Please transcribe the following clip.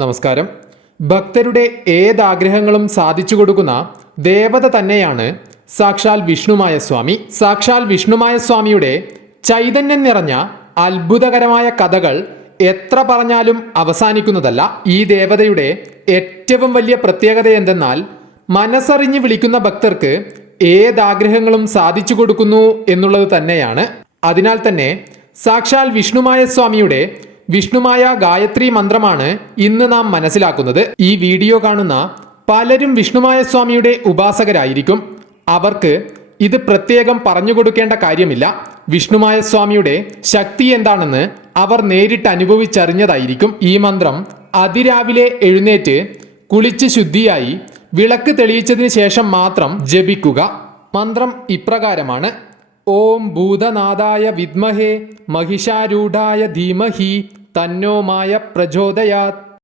നമസ്കാരം. ഭക്തരുടെ ഏതാഗ്രഹങ്ങളും സാധിച്ചു കൊടുക്കുന്ന ദേവത തന്നെയാണ് സാക്ഷാൽ വിഷ്ണുമായ സ്വാമി. സാക്ഷാൽ വിഷ്ണുമായ സ്വാമിയുടെ ചൈതന്യം നിറഞ്ഞ അത്ഭുതകരമായ കഥകൾ എത്ര പറഞ്ഞാലും അവസാനിക്കുന്നതല്ല. ഈ ദേവതയുടെ ഏറ്റവും വലിയ പ്രത്യേകത എന്തെന്നാൽ മനസ്സറിഞ്ഞ് വിളിക്കുന്ന ഭക്തർക്ക് ഏതാഗ്രഹങ്ങളും സാധിച്ചു കൊടുക്കുന്നു എന്നുള്ളത് തന്നെയാണ്. അതിനാൽ തന്നെ സാക്ഷാൽ വിഷ്ണുമായ സ്വാമിയുടെ വിഷ്ണുമായ ഗായത്രി മന്ത്രമാണ് ഇന്ന് നാം മനസ്സിലാക്കുന്നത്. ഈ വീഡിയോ കാണുന്ന പലരും വിഷ്ണുമായ സ്വാമിയുടെ ഉപാസകരായിരിക്കും. അവർക്ക് ഇത് പ്രത്യേകം പറഞ്ഞു കൊടുക്കേണ്ട കാര്യമില്ല. വിഷ്ണുമായ സ്വാമിയുടെ ശക്തി എന്താണെന്ന് അവർ നേരിട്ട് അനുഭവിച്ചറിഞ്ഞതായിരിക്കും. ഈ മന്ത്രം അതിരാവിലെ എഴുന്നേറ്റ് കുളിച്ച് ശുദ്ധിയായി വിളക്ക് തെളിയിച്ചതിന് ശേഷം മാത്രം ജപിക്കുക. മന്ത്രം ഇപ്രകാരമാണ്: ഓം ഭൂതനാഥായ വിദ്മഹേ മഹിഷാരൂഢായ ധീമഹി തന്നോ മായ പ്രചോദയാത്.